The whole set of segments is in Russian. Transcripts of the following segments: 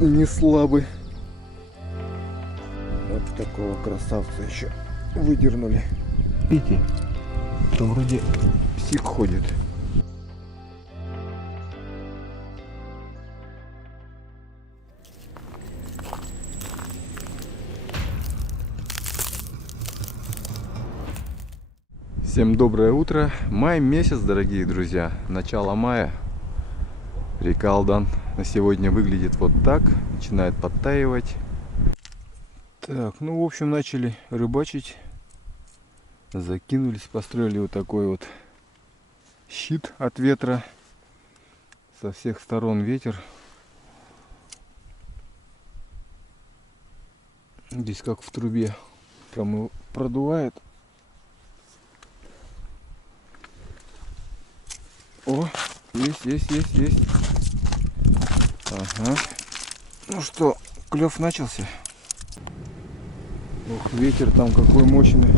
не слабый. Вот такого красавца еще выдернули. Видите, там вроде сик ходит. Всем доброе утро. Май месяц, дорогие друзья. Начало мая. Река Алдан на сегодня выглядит вот так. Начинает подтаивать. Так, ну в общем начали рыбачить. Закинулись, построили вот такой вот щит от ветра. Со всех сторон ветер. Здесь как в трубе продувает. О, есть. Ага. Ну что, клев начался. Ох, ветер там какой мощный.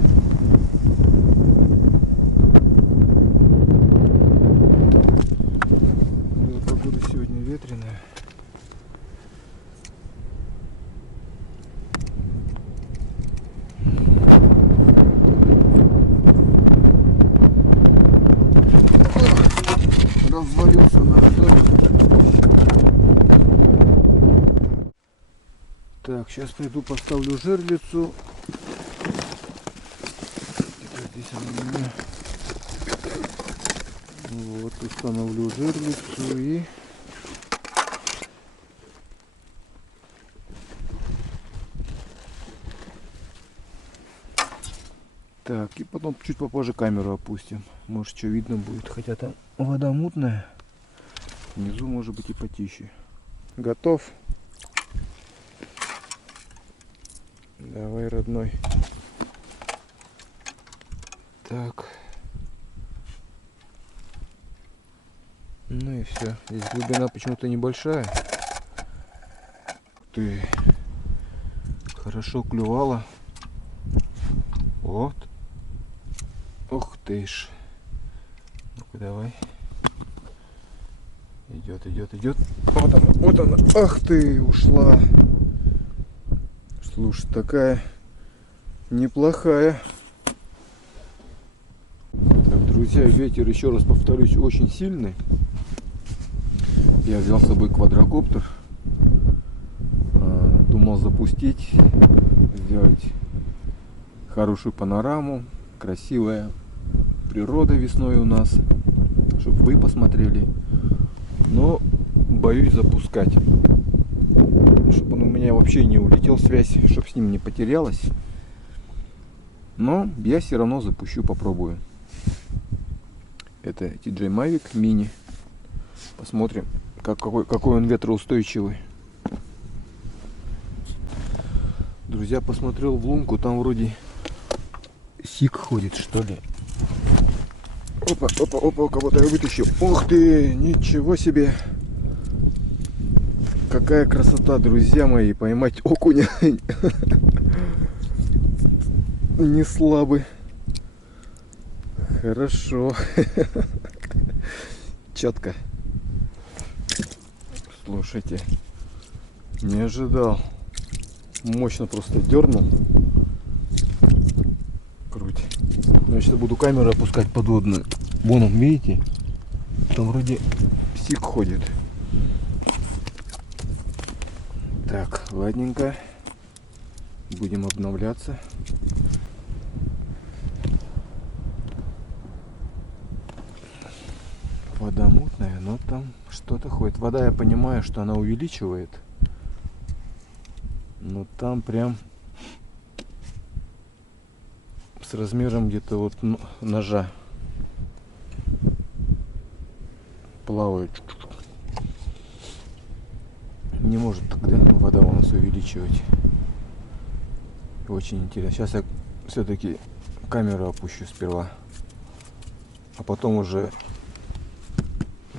Да, погода сегодня ветреная. Развалился наш домик. Так, сейчас пойду поставлю жерлицу. Где-то здесь она у меня. Вот, установлю жерлицу и... Так, и потом чуть попозже камеру опустим. Может, что видно будет. Хотя там вода мутная. Внизу может быть и потише. Готов. Давай, родной. Так. Ну и все. Здесь глубина почему-то небольшая. Ты хорошо клювала. Вот. Ух ты ж. Ну-ка давай. Идет. Вот она. Ах ты, ушла. Слушай, такая неплохая. Так, друзья, ветер, еще раз повторюсь, очень сильный. Я взял с собой квадрокоптер. Думал запустить, сделать хорошую панораму, красивая природа весной у нас, чтобы вы посмотрели. Но боюсь запускать, чтобы он у меня вообще не улетел, связь, чтобы с ним не потерялась. Но я все равно запущу, попробую. Это TJ Mavic Mini. Посмотрим, какой он ветроустойчивый. Друзья, посмотрел в лунку, там вроде сик ходит, что ли. Опа, кого-то я вытащил. Ух ты, ничего себе. Какая красота, друзья мои, поймать окуня. Не слабый. Хорошо. Четко. Слушайте, не ожидал. Мощно просто дернул. Круть. Я сейчас буду камеру опускать подводную. Вон он, видите? Там вроде сик ходит. Так, ладненько. Будем обновляться. Вода мутная, но там что-то ходит. Вода, я понимаю, что она увеличивает. Но там прям с размером где-то вот ножа плавает. Не может тогда вода у нас увеличивать. Очень интересно. Сейчас я все-таки камеру опущу сперва, а потом уже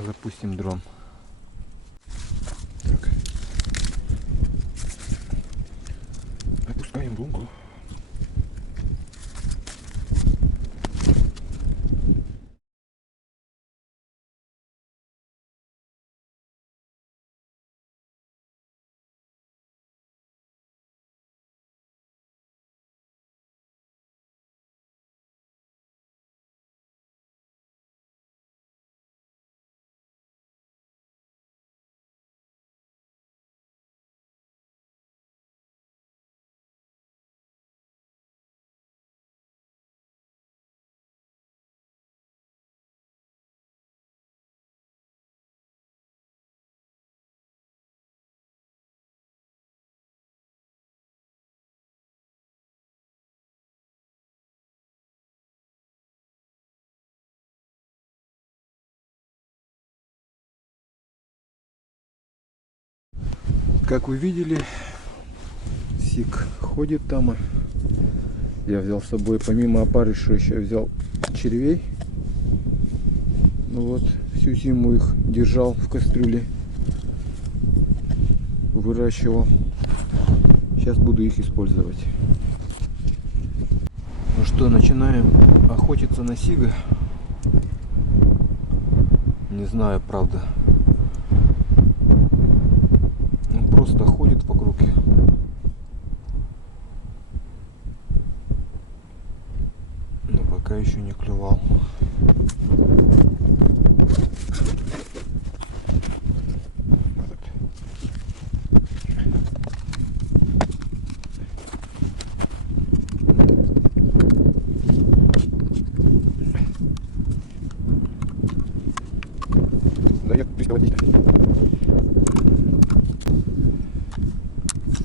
запустим дрон. Так. Опускаем лунку. Как вы видели, сик ходит там. Я взял с собой, помимо опарыша, еще взял червей. Ну вот, всю зиму их держал в кастрюле, выращивал. Сейчас буду их использовать. Ну что, начинаем охотиться на сига. Не знаю, правда. Он просто ходит вокруг. Но пока еще не клювал.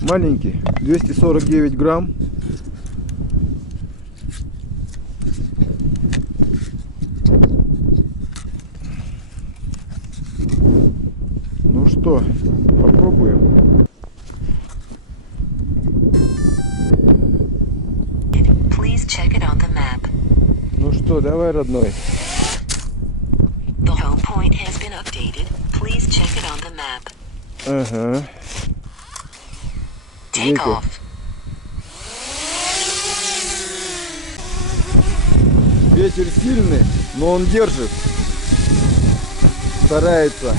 Маленький, 249 грамм. Ну что, попробуем. Please check it on the map. Ну что, давай, родной. The home point has been updated. Please check it on the map. Ага. Take Ветер. off. Ветер сильный, но он держит. Старается.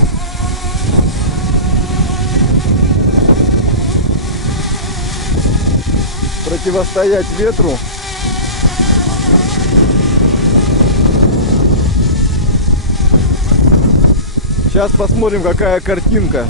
Противостоять ветру. Сейчас посмотрим, какая картинка.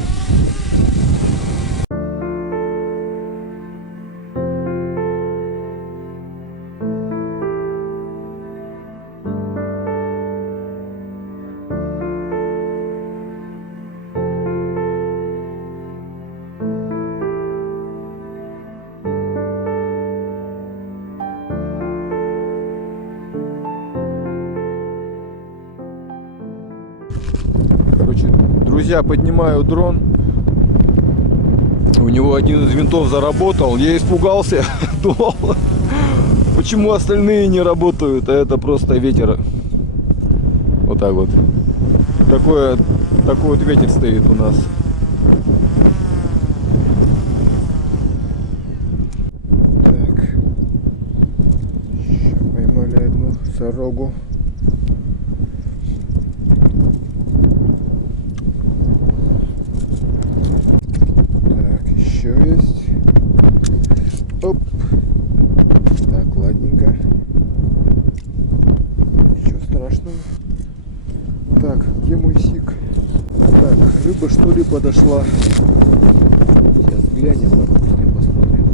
Короче, друзья, поднимаю дрон. У него один из винтов заработал. Я испугался. Думал, почему остальные не работают. А это просто ветер. Вот так вот. Такой вот ветер стоит у нас. Так. Еще поймали одну сорогу. Еще есть. Оп. Так, ладненько. Ничего страшного. Так, где мой сик? Так, рыба что ли подошла? Сейчас глянем, допустим, посмотрим.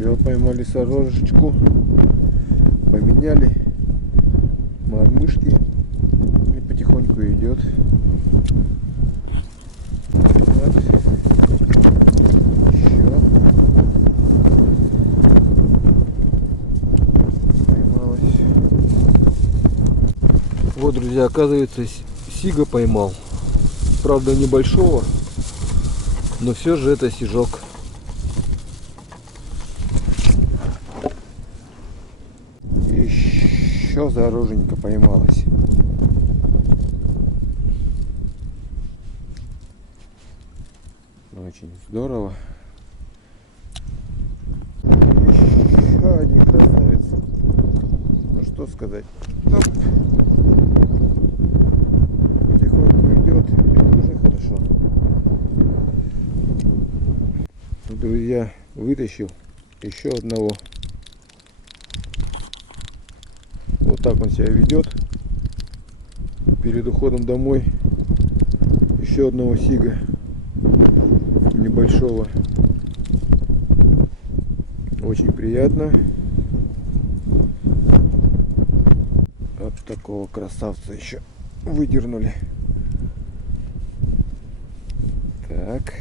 Еще поймали сорожечку. Поменяли мормышки. И потихоньку идет. Вот. Еще. Поймалась. Вот, друзья, оказывается, сига поймал. Правда, небольшого, но все же это сижок. Еще зароженька поймалась. Очень здорово. Еще один красавец. Ну что сказать. Оп. Потихоньку идет, это уже хорошо. Друзья, вытащил еще одного. Вот так он себя ведет. Перед уходом домой еще одного сига небольшого. Очень приятно. Вот такого красавца еще выдернули. Так.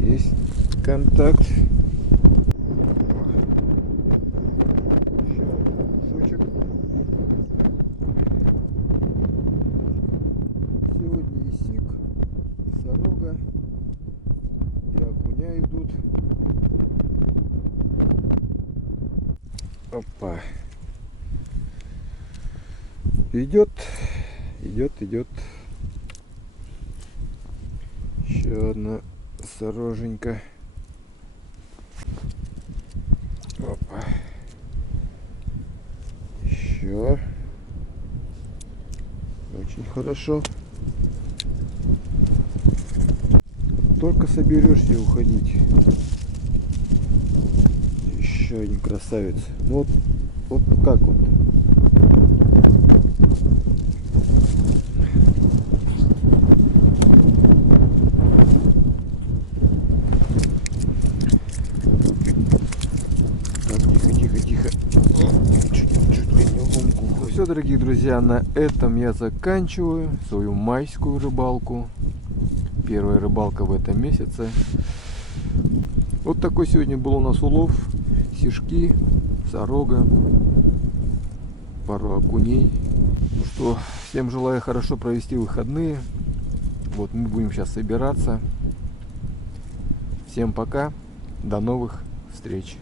Есть контакт. Еще один кусочек. Сегодня и сик, и сорога, и окуня идут. Опа. Идет, идет. Еще одна сороженька. Опа. Еще. Очень хорошо. Только соберешься уходить. Еще один красавец. Ну вот как вот. Тихо. Чуть ли не в ломку. Ну все, дорогие друзья, на этом я заканчиваю свою майскую рыбалку. Первая рыбалка в этом месяце. Вот такой сегодня был у нас улов. Сишки, сорога, пару окуней. Ну что, всем желаю хорошо провести выходные. Вот мы будем сейчас собираться. Всем пока. До новых встреч.